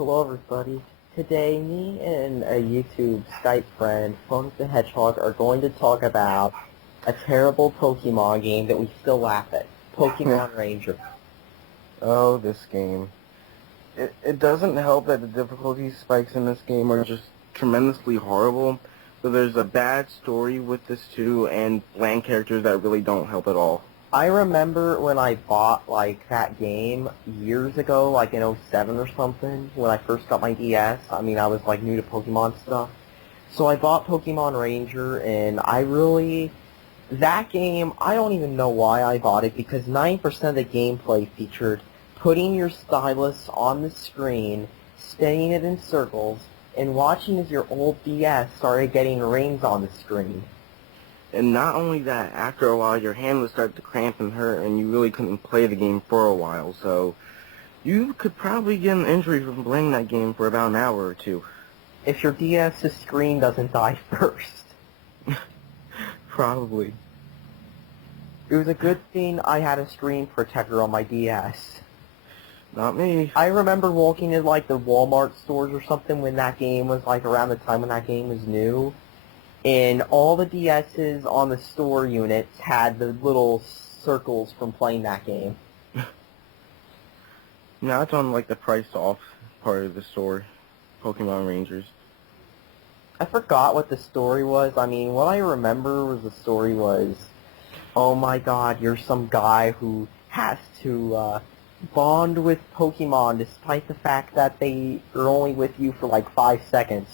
Hello everybody. Today, me and a YouTube Skype friend, Sonic the Hedgehog, are going to talk about a terrible Pokemon game that we still laugh at. Pokemon Ranger. Oh, this game. It doesn't help that the difficulty spikes in this game are just tremendously horrible, but there's a bad story with this too, and bland characters that really don't help at all. I remember when I bought, that game years ago, in '07 or something, when I first got my DS. I mean, I was, new to Pokemon stuff. So I bought Pokemon Ranger, and that game, I don't even know why I bought it, because 90% of the gameplay featured putting your stylus on the screen, spinning it in circles, and watching as your old DS started getting rings on the screen. And not only that, after a while your hand would start to cramp and hurt, and you really couldn't play the game for a while, so you could probably get an injury from playing that game for about an hour or two. If your DS's screen doesn't die first. Probably. It was a good thing I had a screen protector on my DS. Not me. I remember walking in, the Walmart stores or something when that game was, around the time when that game was new. And all the DS's on the store units had the little circles from playing that game. Now it's on, the price-off part of the store, Pokemon Rangers. I forgot what the story was. I mean, what I remember was the story was, oh my god, you're some guy who has to bond with Pokemon despite the fact that they are only with you for 5 seconds.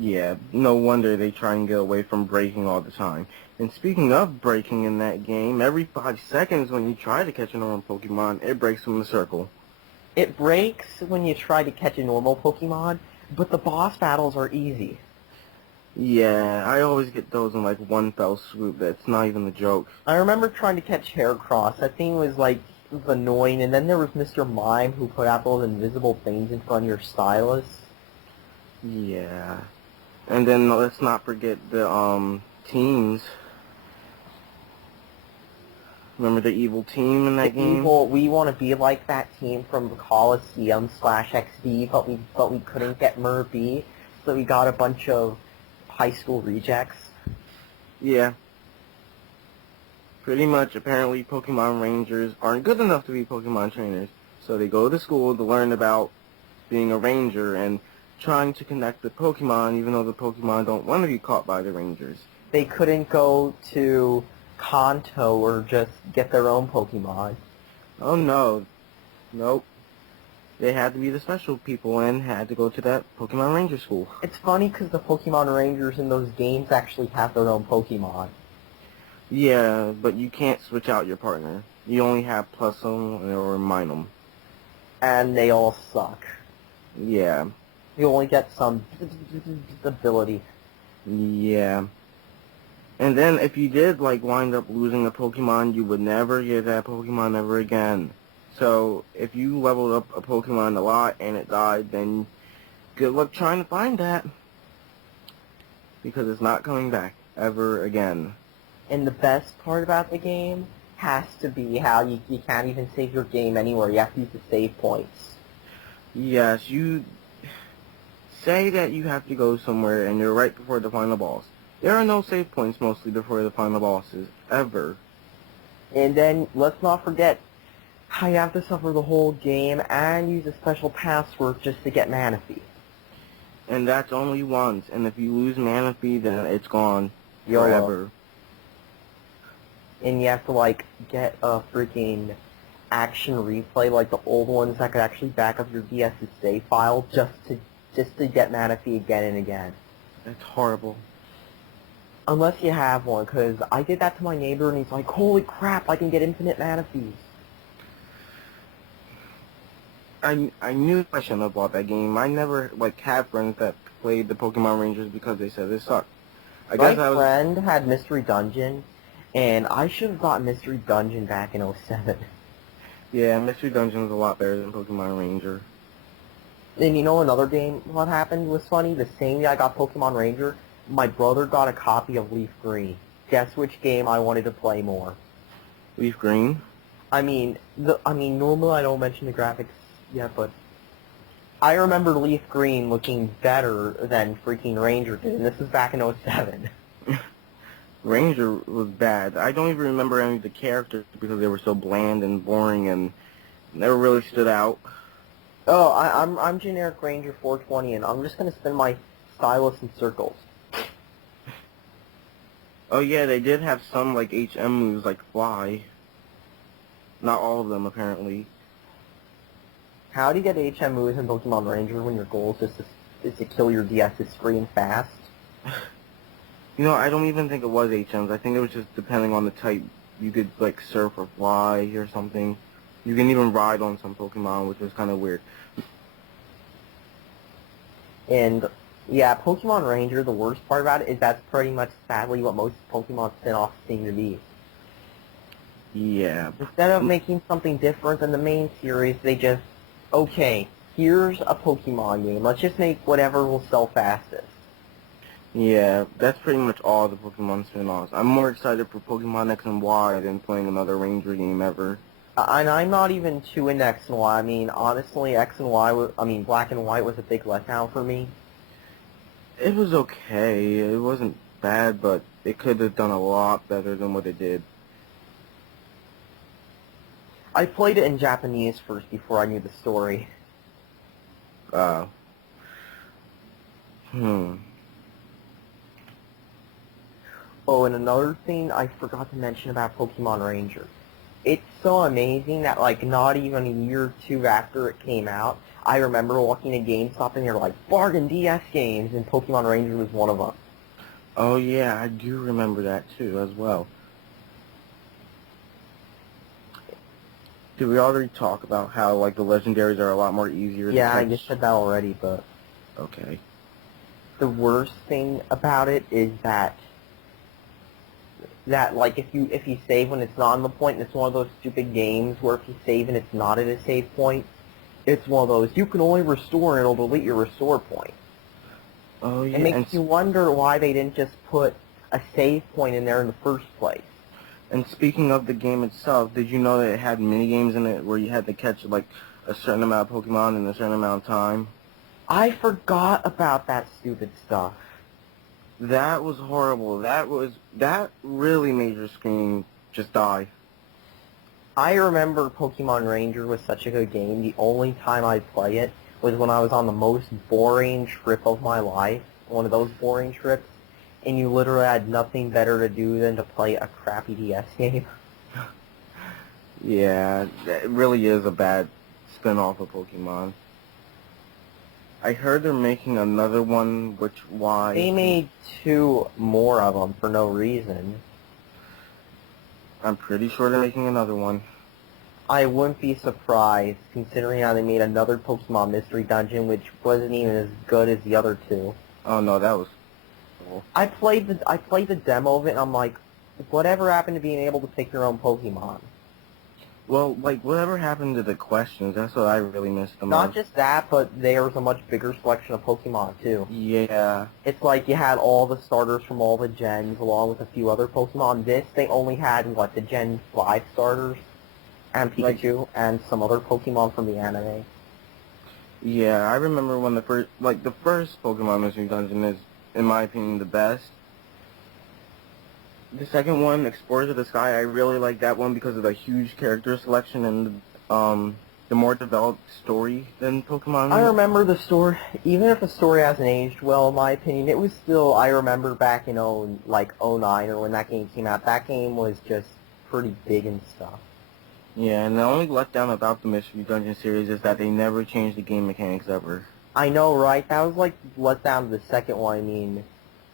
Yeah, no wonder they try and get away from breaking all the time. And speaking of breaking in that game, every 5 seconds when you try to catch a normal Pokemon, it breaks from the circle. It breaks when you try to catch a normal Pokemon, but the boss battles are easy. Yeah, I always get those in one fell swoop. That's not even a joke. I remember trying to catch Heracross. That thing was was annoying, and then there was Mr. Mime who put out those invisible things in front of your stylus. Yeah. And then let's not forget the teams. Remember the evil team in that game? We want to be like that team from Coliseum/XD, but we couldn't get Mer-B, so we got a bunch of high school rejects. Yeah. Pretty much, apparently, Pokemon Rangers aren't good enough to be Pokemon trainers, so they go to school to learn about being a ranger and trying to connect the Pokemon, even though the Pokemon don't want to be caught by the Rangers. They couldn't go to Kanto or just get their own Pokemon. Oh no. Nope. They had to be the special people and had to go to that Pokemon Ranger school. It's funny because the Pokemon Rangers in those games actually have their own Pokemon. Yeah, but you can't switch out your partner. You only have plus them or mine them. And they all suck. Yeah. You only get some ability. Yeah. And then if you did, wind up losing a Pokemon, you would never get that Pokemon ever again. So, if you leveled up a Pokemon a lot and it died, then good luck trying to find that. Because it's not coming back ever again. And the best part about the game has to be how you can't even save your game anywhere. You have to use the save points. Yes, you say that you have to go somewhere and you're right before the final boss. There are no save points mostly before the final bosses, ever. And then, let's not forget how you have to suffer the whole game and use a special password just to get Manaphy. And that's only once, and if you lose Manaphy, then it's gone YOLO. forever. And you have to, get a freaking action replay, like the old ones that could actually back up your DS's save file just to get Manaphy again and again. That's horrible. Unless you have one, because I did that to my neighbor, and he's like, holy crap, I can get infinite Manaphies. I knew I shouldn't have bought that game. I never, had friends that played the Pokemon Rangers because they said it sucked. My friend had Mystery Dungeon, and I should have gotten Mystery Dungeon back in '07. Yeah, Mystery Dungeon is a lot better than Pokemon Ranger. And you know another game, what happened was funny? The same day I got Pokemon Ranger, my brother got a copy of Leaf Green. Guess which game I wanted to play more? Leaf Green? I mean, normally I don't mention the graphics yet, but I remember Leaf Green looking better than freaking Ranger did, and this was back in '07. Ranger was bad. I don't even remember any of the characters because they were so bland and boring and never really stood out. Oh, I'm generic Ranger 420, and I'm just gonna spin my stylus in circles. Oh yeah, they did have some like HM moves like fly. Not all of them apparently. How do you get HM moves in Pokemon Ranger when your goal is to kill your DS's free and fast? You know, I don't even think it was HMs. I think it was just depending on the type. You could like surf or fly or something. You can even ride on some Pokemon, which was kind of weird. And yeah, Pokemon Ranger, the worst part about it is that's pretty much sadly what most Pokemon spin-offs seem to be. Yeah. Instead of making something different than the main series, they just, okay, here's a Pokemon game. Let's just make whatever will sell fastest. Yeah, that's pretty much all the Pokemon spin-offs. I'm more excited for Pokemon X and Y than playing another Ranger game ever. And I'm not even too into X and Y. I mean, honestly, X and Y, Black and White was a big letdown for me. It was okay. It wasn't bad, but it could have done a lot better than what it did. I played it in Japanese first before I knew the story. Oh, and another thing I forgot to mention about Pokemon Ranger. It's so amazing that, like, not even a year or two after it came out, I remember walking to GameStop and they were like, bargain DS games, and Pokemon Ranger was one of them. Oh yeah, I do remember that too, as well. Did we already talk about how, like, the legendaries are a lot more easier to Yeah, I catch? just said that already, but Okay. the worst thing about it is that like if you save when it's not on the point, and it's one of those stupid games where if you save and it's not at a save point, it's one of those you can only restore and it'll delete your restore point. Oh yeah. It makes you wonder why they didn't just put a save point in there in the first place. And speaking of the game itself, did you know that it had mini games in it where you had to catch like a certain amount of Pokemon in a certain amount of time? I forgot about that stupid stuff. That was horrible. That really made your screen just die. I remember Pokemon Ranger was such a good game. The only time I'd play it was when I was on the most boring trip of my life, one of those boring trips, and you literally had nothing better to do than to play a crappy DS game. Yeah, it really is a bad spin-off of Pokemon. I heard they're making another one, why? They made 2 more of them for no reason. I'm pretty sure they're making another one. I wouldn't be surprised, considering how they made another Pokemon Mystery Dungeon, which wasn't even as good as the other 2. Oh no, that was cool. I played the demo of it, and I'm like, whatever happened to being able to pick your own Pokemon? Well, like, whatever happened to the questions? That's what I really missed the most. Not just that, but there's a much bigger selection of Pokemon, too. Yeah. It's like you had all the starters from all the gens, along with a few other Pokemon. This, they only had, the Gen 5 starters, and Pikachu, and some other Pokemon from the anime. Yeah, I remember when the first Pokemon Mystery Dungeon is, in my opinion, the best. The second one, Explorers of the Sky, I really like that one because of the huge character selection and the more developed story than Pokemon. I remember the story, even if the story hasn't aged well, in my opinion, it was still, I remember back in '09 or when that game came out, that game was just pretty big and stuff. Yeah, and the only letdown about the Mystery Dungeon series is that they never changed the game mechanics ever. I know, right? That was let down to the second one. I mean,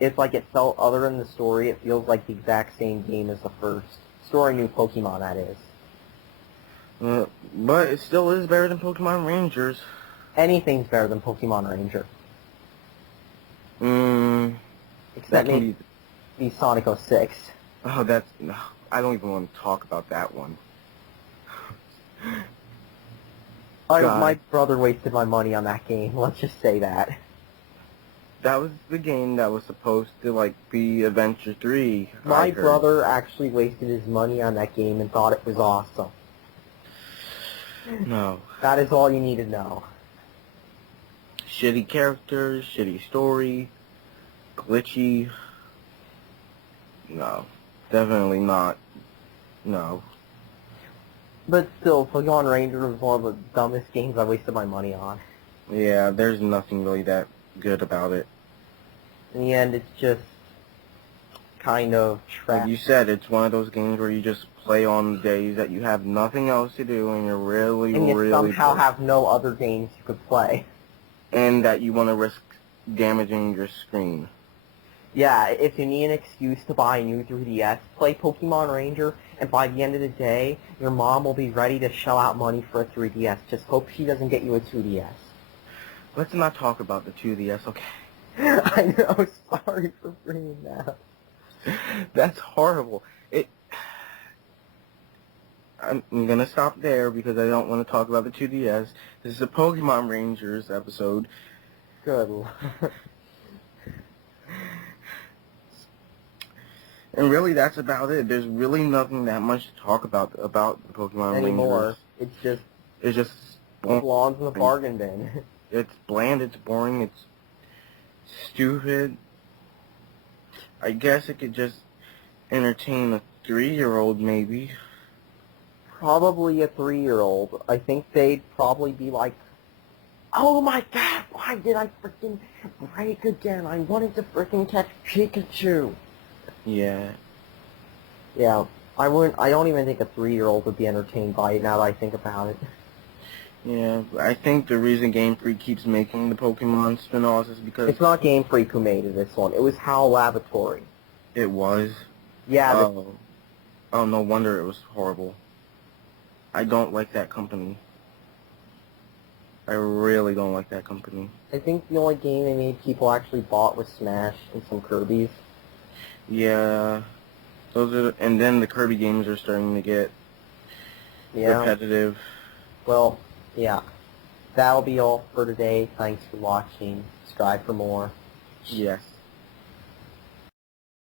it's like it felt, other than the story, it feels like the exact same game as the first. Story new Pokemon, that is. But it still is better than Pokemon Rangers. Anything's better than Pokemon Ranger. Except maybe Sonic 06. Oh, I don't even want to talk about that one. My brother wasted my money on that game, let's just say that. That was the game that was supposed to, be Adventure 3. My brother actually wasted his money on that game and thought it was awesome. No. That is all you need to know. shitty characters, shitty story, glitchy. No, definitely not. No. But still, Pokemon Ranger was one of the dumbest games I wasted my money on. Yeah, there's nothing really that good about it. In the end, it's just kind of Like trash. you said, it's one of those games where you just play on days that you have nothing else to do and you're really, And you really somehow bored. have no other games you could play. And that you want to risk damaging your screen. Yeah, if you need an excuse to buy a new 3DS, play Pokemon Ranger, and by the end of the day, your mom will be ready to shell out money for a 3DS. Just hope she doesn't get you a 2DS. Let's not talk about the 2DS, okay? I know, sorry for bringing that up. That's horrible. I'm gonna stop there because I don't want to talk about the 2DS. This is a Pokemon Rangers episode. Good Lord. And really, that's about it. There's really nothing that much to talk about the Pokemon Anymore. Rangers. It's just boring. belongs in the bargain bin. It's bland, it's boring, it's stupid. I guess it could just entertain a 3-year-old, maybe. Probably a 3-year-old. I think they'd probably be like, oh my god, why did I freaking break again? I wanted to freaking catch Pikachu. Yeah. Yeah, I don't even think a 3-year-old would be entertained by it now that I think about it. Yeah, I think the reason Game Freak keeps making the Pokemon spin-offs is because... It's not Game Freak who made this one. It was HAL Laboratory. It was? Yeah. Oh, no wonder it was horrible. I don't like that company. I really don't like that company. I think the only game they made people actually bought was Smash and some Kirby's. Yeah, and then the Kirby games are starting to get repetitive. Well, yeah. That'll be all for today. Thanks for watching. Subscribe for more. Yes.